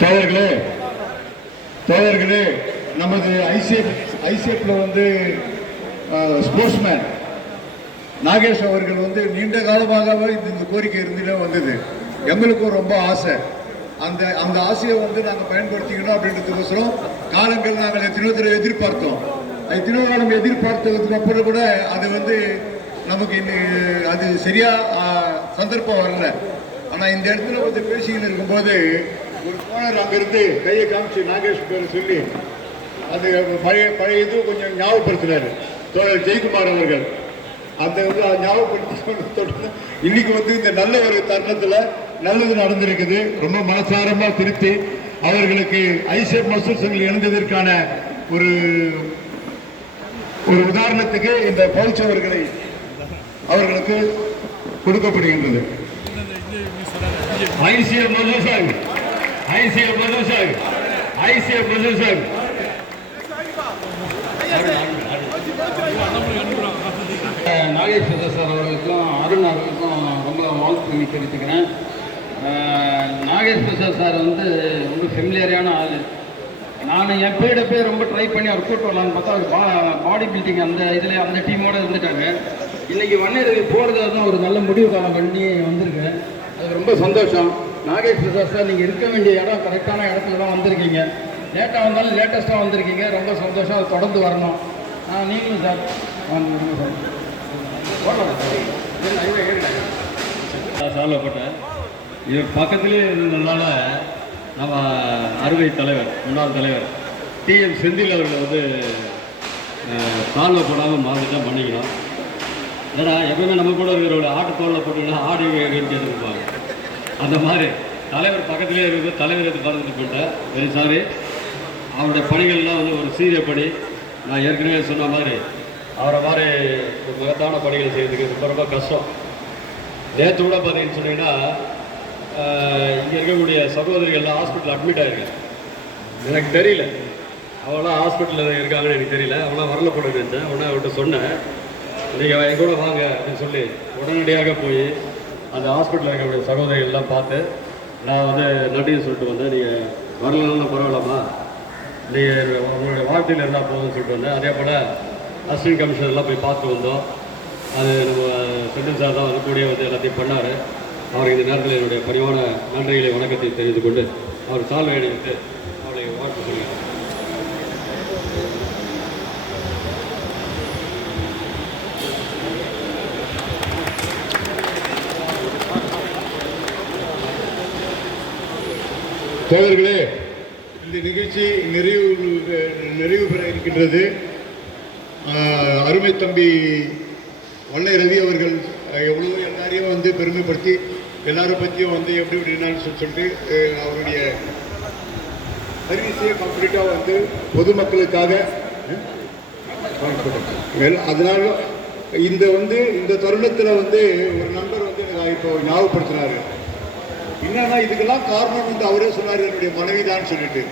தோழர்களே தோழர்களே நமது ஐசிஎஃப் ஐசிஎஃப்ல வந்து ஸ்போர்ட்ஸ்மேன் நாகேஷ் அவர்கள் வந்து நீண்ட காலமாகவே இந்த இந்த கோரிக்கை இருந்துட்டே வந்தது. எங்களுக்கும் ரொம்ப ஆசை. அந்த அந்த ஆசையை வந்து நாங்கள் பயன்படுத்திக்கணும் அப்படின்றதுக்கோசரம் காலங்கள் நாங்கள் எத்தனையோ தடவை எதிர்பார்த்தோம். எத்தனையோ காலம் எதிர்பார்த்ததுக்கு அப்புறம் கூட அது வந்து நமக்கு இன்னும் அது சரியா சந்தர்ப்பம் வரல. ஆனால் இந்த இடத்துல வந்து பேசிக்கிட்டு இருக்கும்போது ஒரு கோணர் அங்கிருந்து கையை காமிச்சு நாகேஷ் பேர் சொல்லி அது பழைய பழைய இது கொஞ்சம் ஞாபகப்படுத்தினாரு தோழர் ஜெயக்குமார் அவர்கள். அந்த வந்து அதை ஞாபகப்படுத்தி தொடர்ந்து இன்னைக்கு வந்து இந்த நல்ல ஒரு தருணத்தில் நல்லது நடந்திருக்குது. ரொம்ப மனசாரமாக திருத்தி அவர்களுக்கு ஐசிஎஃப் மசூர் இணைந்ததற்கான ஒரு ஒரு உதாரணத்துக்கு இந்த பவுச்சவர்களை அவர்களுக்கு கொடுக்கப்படுகின்றது. ஐசிய Mazdoor Sangh ICF Mazdoor Sangh ICF Mazdoor Sangh Nagesh Prasad sir அவர்களுக்கும் அருண் அவர்களுக்கும் ரொம்ப வாழ்த்து தெரிவிச்சுக்கிறேன். அஹ், நாகேஷ் பிரசாத் சார் வந்து ரொம்ப ஃபெமிலியரான ஆள். நான் என் பேட போய் ரொம்ப ட்ரை பண்ணி அவர் கூட்டு வரலான்னு பார்த்தா அவர் பா பாடி பில்டிங் அந்த இதில் அந்த டீமோட இருந்துட்டாங்க. இன்னைக்கு வன்னியர்கள் போகிறது தான் ஒரு நல்ல முடிவு காலம் பண்ணி வந்திருக்கேன் அது ரொம்ப சந்தோஷம். நாகேஷ் பிரசாத் சார் நீங்கள் இருக்க வேண்டிய இடம் கரெக்டான இடத்துல தான் வந்திருக்கீங்க. லேட்டாக வந்தாலும் லேட்டஸ்ட்டாக வந்திருக்கீங்க. ரொம்ப சந்தோஷம். அது தொடர்ந்து வரணும். ஆ நீங்களும் சார். வாங்க சார். சாலப்பட்டேன் இவர் பக்கத்துலேயே இருந்ததுனால நம்ம அறுவை தலைவர் முன்னாள் தலைவர் டிஎம் செந்தில் அவர்கள் வந்து காலில் போடாமல் மாறிட்டு பண்ணிக்கணும் ஏன்னா எப்பவுமே நம்ம கூட இருக்கிறவங்க ஆட்டு தோலில் போட்டுங்கன்னா ஆடு கேட்டுருப்பாங்க அந்த மாதிரி தலைவர் பக்கத்துலேயே இருக்குது தலைவர் எடுத்து பறந்துட்டு போயிட்டேன் வெரி சாரி அவருடைய பணிகள்லாம் வந்து ஒரு சீரிய பணி. நான் ஏற்கனவே சொன்ன மாதிரி அவரை மாதிரி ஒரு மகத்தான பணிகள் செய்யறதுக்கு ரொம்ப ரொம்ப கஷ்டம். நேற்று கூட பார்த்தீங்கன்னு சொன்னீங்கன்னா இங்கே இருக்கக்கூடிய சகோதரிகள்லாம் ஹாஸ்பிட்டல் அட்மிட் ஆயிருக்காங்க. எனக்கு தெரியல. அவங்களாம் ஹாஸ்பிட்டலில் இருக்காங்கன்னு எனக்கு தெரியல. அவங்களாம் வரல போட இருந்தேன் உடனே அவர்கிட்ட சொன்னேன். நீங்கள் என் கூட வாங்க அப்படின்னு சொல்லி உடனடியாக போய் அந்த ஹாஸ்பிட்டலில் இருக்கக்கூடிய சகோதரிகள்லாம் பார்த்து நான் வந்து நன்றியை சொல்லிட்டு வந்தேன். நீங்கள் வரலன்னா பரவாயில்லம்மா. நீங்கள் உங்களுடைய வாழ்க்கையில் இருந்தால் போதும்னு சொல்லிட்டு வந்தேன். அதே போல் அசிஸ்டன்ட் கமிஷனர்லாம் போய் பார்த்து வந்தோம். அது நம்ம செந்தில் சார் தான் வந்து கூடிய வந்து எல்லாத்தையும் பண்ணார். அவருக்கு இந்த நேரத்தில் என்னுடைய பணிவான நன்றிகளை வணக்கத்தை தெரிந்து கொண்டு அவர் சால்வை அணிவித்து அவளை வாழ்த்து சொல்கிறார் தோழர்களே இந்த நிகழ்ச்சி நிறைவு நிறைவு பெற இருக்கின்றது. அருமை தம்பி வல்லை ரவி அவர்கள் எவ்வளோ எல்லாரையும் வந்து பெருமைப்படுத்தி எல்லாரை பற்றியும் வந்து எப்படி எப்படின்னு சொல்லி சொல்லிட்டு அவருடைய சர்வீஸே கம்ப்ளீட்டாக வந்து பொதுமக்களுக்காக அதனால இந்த வந்து இந்த தருணத்தில் வந்து ஒரு நண்பர் வந்து எனக்கு இப்போ ஞாபகப்படுத்தினாரு என்னன்னா இதுக்கெல்லாம் காரணம் வந்து அவரே சொன்னார் என்னுடைய மனைவி தான் சொல்லிட்டு.